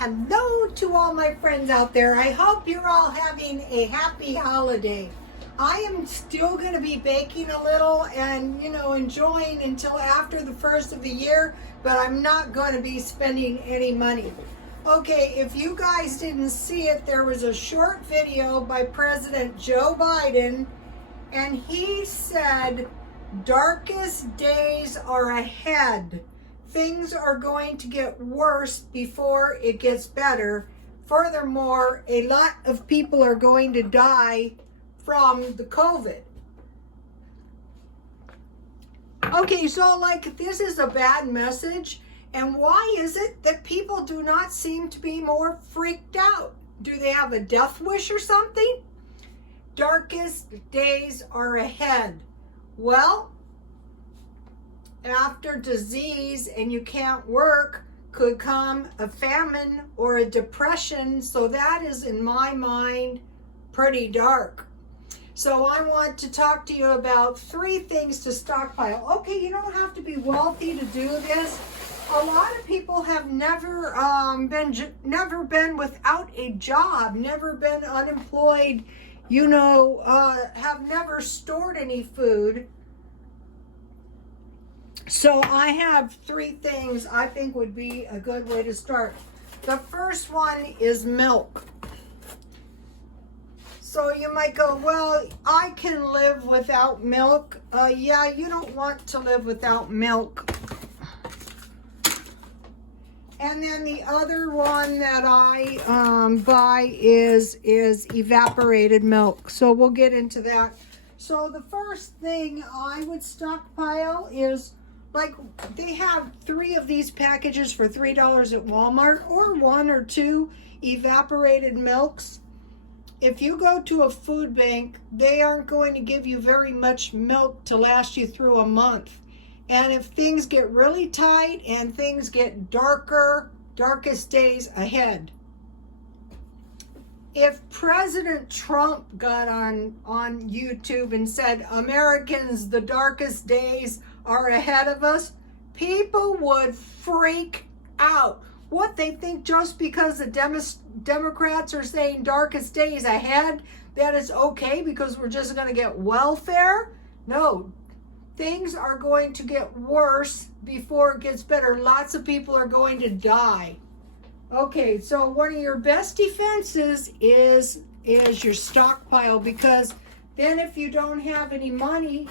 Hello to all my friends out there. I hope you're all having a happy holiday. I am still going to be baking a little and, enjoying until after the first of the year, but I'm not going to be spending any money. Okay, if you guys didn't see it, there was a short video by President Joe Biden, and he said, darkest days are ahead. Things are going to get worse before it gets better. Furthermore, a lot of people are going to die from the COVID. Okay, so this is a bad message. And why is it that people do not seem to be more freaked out? Do they have a death wish or something? Darkest days are ahead. Well, after disease and you can't work could come a famine or a depression. So that is, in my mind, pretty dark. So I want to talk to you about 3 things to stockpile. Okay, you don't have to be wealthy to do this. A lot of people have never been without a job, never been unemployed, have never stored any food. So I have 3 things I think would be a good way to start. The first one is milk. So you might go, well, I can live without milk. Yeah, you don't want to live without milk. And then the other one that I buy is evaporated milk. So we'll get into that. So the first thing I would stockpile is, they have 3 of these packages for $3 at Walmart, or 1 or 2 evaporated milks. If you go to a food bank, they aren't going to give you very much milk to last you through a month. And if things get really tight and things get darker, darkest days ahead. If President Trump got on YouTube and said, Americans, the darkest days are ahead of us, people would freak out. What, they think just because the Democrats are saying darkest days ahead, that is okay because we're just going to get welfare? No. Things are going to get worse before it gets better. Lots of people are going to die. Okay, so one of your best defenses is your stockpile, because then if you don't have any money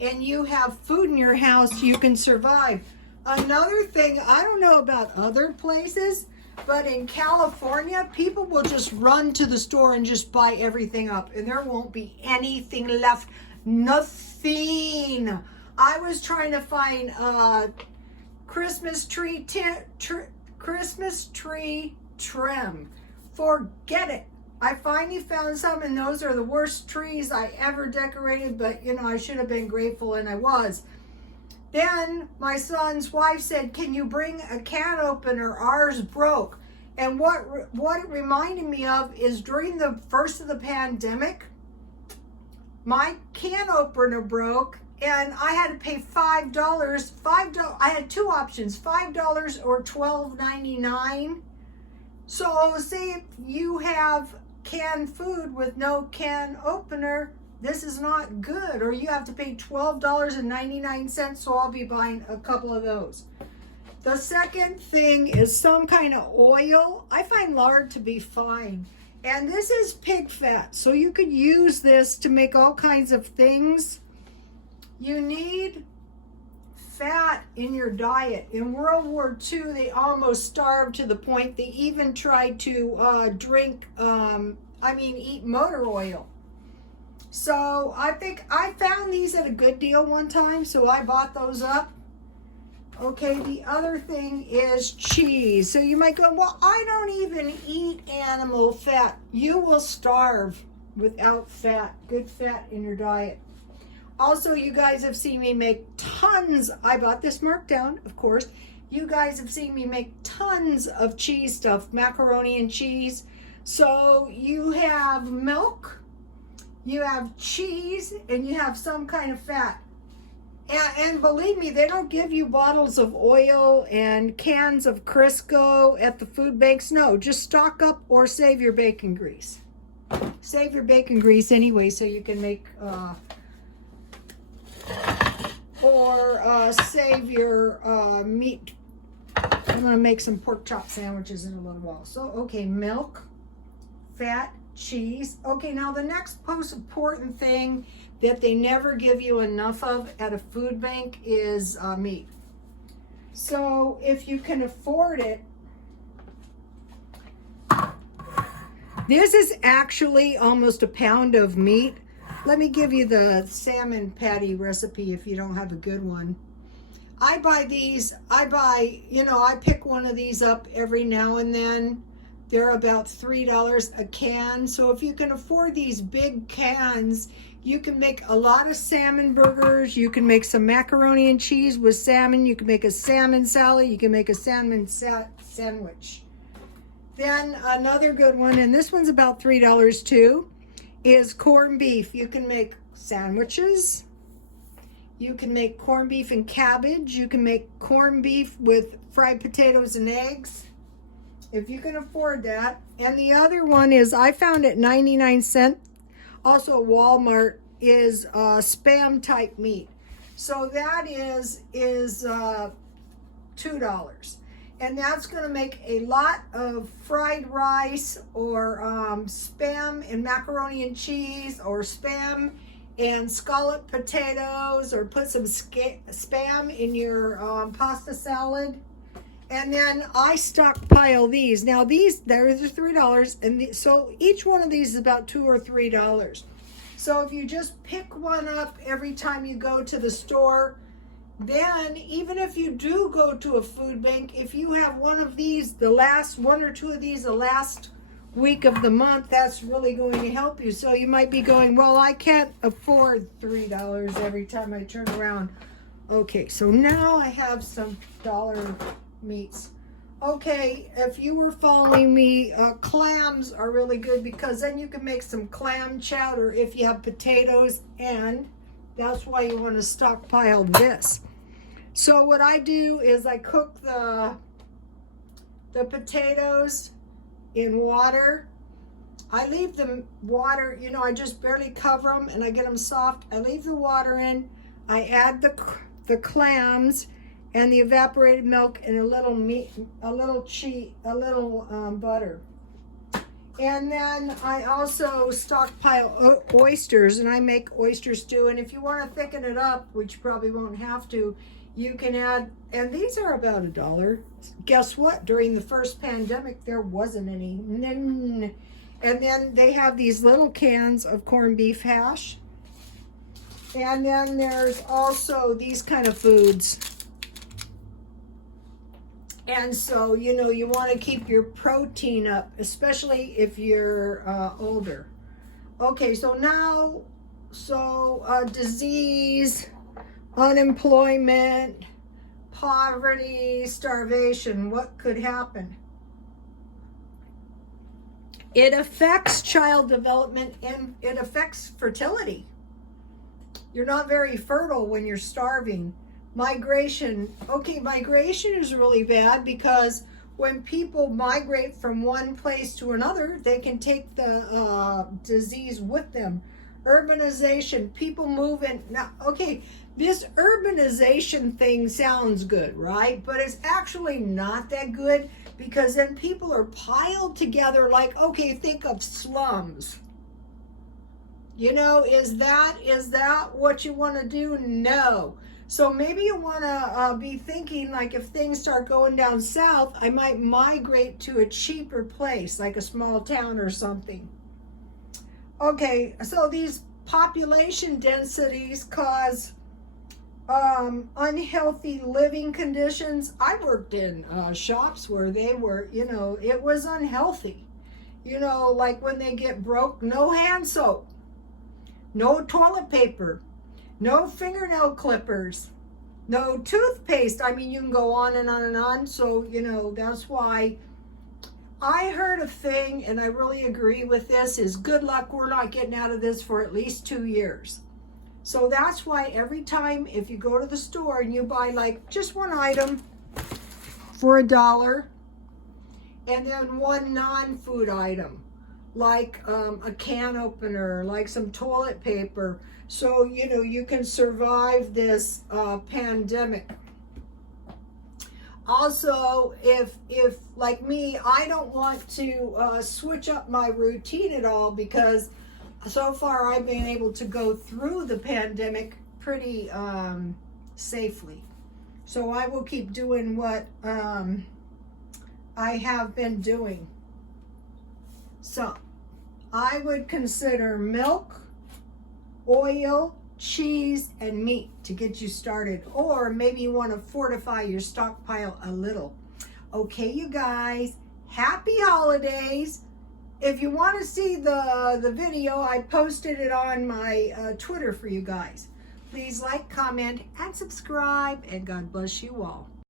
and you have food in your house, you can survive. Another thing, I don't know about other places, but in California, people will just run to the store and just buy everything up, and there won't be anything left. Nothing. I was trying to find Christmas tree trim. Forget it. I finally found some, and those are the worst trees I ever decorated, but I should have been grateful, and I was. Then my son's wife said, can you bring a can opener? Ours broke. And what it reminded me of is during the first of the pandemic, my can opener broke and I had to pay $5. I had 2 options, $5 or $12.99. So say if you have canned food with no can opener, this is not good. Or you have to pay $12.99, so I'll be buying a couple of those. The second thing is some kind of oil. I find lard to be fine. And this is pig fat, so you could use this to make all kinds of things. You need fat in your diet. In World War II, they almost starved to the point they even tried to eat motor oil. So I think I found these at a good deal one time, so I bought those up. Okay, the other thing is cheese. So you might go, well, I don't even eat animal fat. You will starve without fat, good fat in your diet. Also, you guys have seen me make tons. I bought this marked down, of course. You guys have seen me make tons of cheese stuff, macaroni and cheese. So you have milk, you have cheese, and you have some kind of fat. And believe me, they don't give you bottles of oil and cans of Crisco at the food banks. No, just stock up or save your bacon grease. Save your bacon grease anyway, so you can make save your meat. I'm going to make some pork chop sandwiches in a little while. So, okay, milk, fat, cheese. Okay, now the next most important thing that they never give you enough of at a food bank is meat. So if you can afford it, this is actually almost a pound of meat. Let me give you the salmon patty recipe if you don't have a good one. I buy these, I pick one of these up every now and then. They're about $3 a can. So if you can afford these big cans, you can make a lot of salmon burgers. You can make some macaroni and cheese with salmon. You can make a salmon salad. You can make a salmon sandwich. Then another good one, and this one's about $3 too, is corned beef. You can make sandwiches. You can make corned beef and cabbage. You can make corned beef with fried potatoes and eggs, if you can afford that. And the other one is, I found at 99¢, also at Walmart, is Spam type meat. So that is $2. And that's going to make a lot of fried rice, or Spam and macaroni and cheese, or Spam and scallop potatoes, or put some Spam in your pasta salad. And then I stockpile these. Now they're $3, and so each one of these is about $2 or $3. So if you just pick one up every time you go to the store, then even if you do go to a food bank, if you have one of these, the last one or two of these, the last week of the month, that's really going to help you. So you might be going, well, I can't afford $3 every time I turn around. Okay, so now I have some dollar meats. Okay, if you were following me, clams are really good, because then you can make some clam chowder if you have potatoes, and that's why you want to stockpile this. So what I do is I cook the potatoes in water. I leave the water, I just barely cover them and I get them soft. I leave the water in. I add the clams and the evaporated milk and a little meat, a little cheese, a little butter. And then I also stockpile oysters, and I make oyster stew. And if you want to thicken it up, which you probably won't have to, you can add, and these are about $1. Guess what? During the first pandemic, there wasn't any. And then they have these little cans of corned beef hash. And then there's also these kind of foods. And so, you want to keep your protein up, especially if you're older. Okay, so now, disease, unemployment, poverty, starvation, what could happen? It affects child development, and it affects fertility. You're not very fertile when you're starving. Migration. Okay, migration is really bad, because when people migrate from one place to another, they can take the disease with them. Urbanization, people move in. Now, okay, this urbanization thing sounds good, right? But it's actually not that good, because then people are piled together like, okay, think of slums. Is that what you want to do? No. So maybe you want to be thinking, like, if things start going down south, I might migrate to a cheaper place, like a small town or something. Okay, so these population densities cause unhealthy living conditions. I worked in shops where they were, it was unhealthy. Like when they get broke, no hand soap, no toilet paper, no fingernail clippers, no toothpaste. I mean, you can go on and on and on. So, that's why I heard a thing, and I really agree with this, is good luck, we're not getting out of this for at least 2 years. So that's why every time if you go to the store and you buy like just one item for $1, and then one non-food item, like a can opener, like some toilet paper, so you know you can survive this pandemic. Also, if like me, I don't want to switch up my routine at all, because so far I've been able to go through the pandemic pretty safely. So I will keep doing what I have been doing. So I would consider milk, oil, cheese, and meat to get you started, or maybe you want to fortify your stockpile a little. Okay, you guys, happy holidays. If you want to see the video, I posted it on my Twitter for you guys. Please like, comment, and subscribe, and God bless you all.